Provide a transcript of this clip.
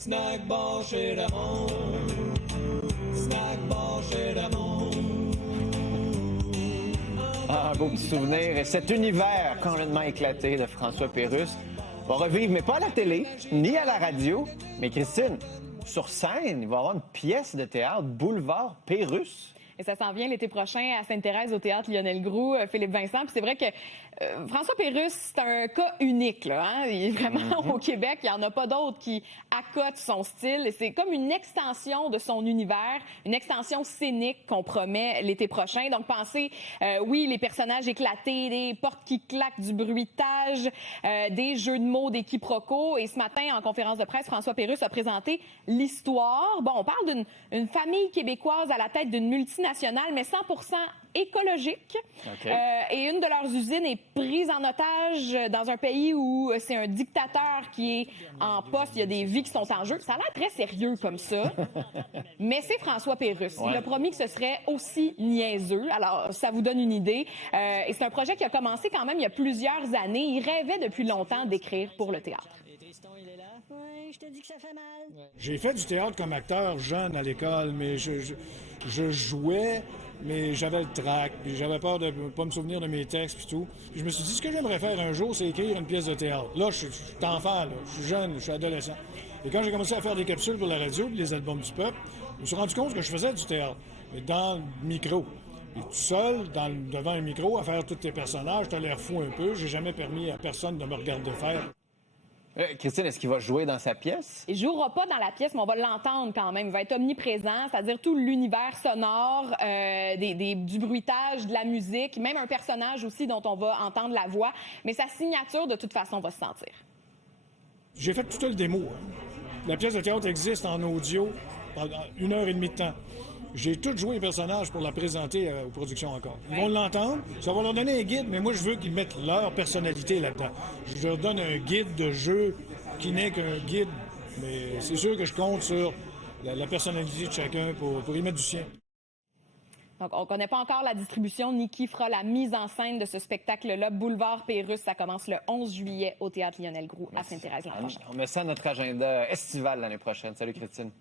Snack bar chez Ramon. Snack bar chez Ramon. Ah, un beau petit souvenir. Et cet univers complètement éclaté de François Pérusse va revivre, mais pas à la télé, ni à la radio. Mais Christine, sur scène, il va y avoir une pièce de théâtre, Boulevard Pérusse. Et ça s'en vient l'été prochain à Sainte-Thérèse au théâtre Lionel Groulx, Philippe Vincent. Puis c'est vrai que François Pérusse, c'est un cas unique, là. Hein? Il est vraiment au Québec, il n'y en a pas d'autres qui accotent son style. Et c'est comme une extension de son univers, une extension scénique qu'on promet l'été prochain. Donc pensez, oui, les personnages éclatés, des portes qui claquent, du bruitage, des jeux de mots, des quiproquos. Et ce matin, en conférence de presse, François Pérusse a présenté l'histoire. Bon, on parle d'une famille québécoise à la tête d'une multinationale, mais 100% écologique. Okay. Et une de leurs usines est prise en otage dans un pays où c'est un dictateur qui est en poste. Il y a des vies qui sont en jeu. Ça a l'air très sérieux comme ça. Mais c'est François Pérusse. Ouais. Il a promis que ce serait aussi niaiseux. Alors, ça vous donne une idée. Et c'est un projet qui a commencé quand même il y a plusieurs années. Il rêvait depuis longtemps d'écrire pour le théâtre. Oui, je te dis que ça fait mal. J'ai fait du théâtre comme acteur jeune à l'école, mais je jouais, mais j'avais le trac, puis j'avais peur de ne pas me souvenir de mes textes puis tout. Puis je me suis dit, ce que j'aimerais faire un jour, c'est écrire une pièce de théâtre. Là, je suis enfant, là, je suis jeune, je suis adolescent. Et quand j'ai commencé à faire des capsules pour la radio, puis les albums du peuple, je me suis rendu compte que je faisais du théâtre, mais dans le micro. Et tout seul, devant un micro, à faire tous tes personnages, t'as l'air fou un peu. J'ai jamais permis à personne de me regarder faire. Christine, est-ce qu'il va jouer dans sa pièce? Il ne jouera pas dans la pièce, mais on va l'entendre quand même. Il va être omniprésent, c'est-à-dire tout l'univers sonore, du bruitage, de la musique, même un personnage aussi dont on va entendre la voix. Mais sa signature, de toute façon, va se sentir. J'ai fait tout le démo. Hein. La pièce de théâtre existe en audio pendant 1h30 de temps. J'ai tout joué les personnages pour la présenter aux productions encore. Ils vont l'entendre, ça va leur donner un guide, mais moi, je veux qu'ils mettent leur personnalité là-dedans. Je leur donne un guide de jeu qui n'est qu'un guide, mais c'est sûr que je compte sur la personnalité de chacun pour y mettre du sien. Donc, on ne connaît pas encore la distribution ni qui fera la mise en scène de ce spectacle-là. Boulevard Pérusse, ça commence le 11 juillet au Théâtre Lionel Groulx à Sainte-Thérèse l'an prochain. On met ça à notre agenda estival l'année prochaine. Salut, Christine.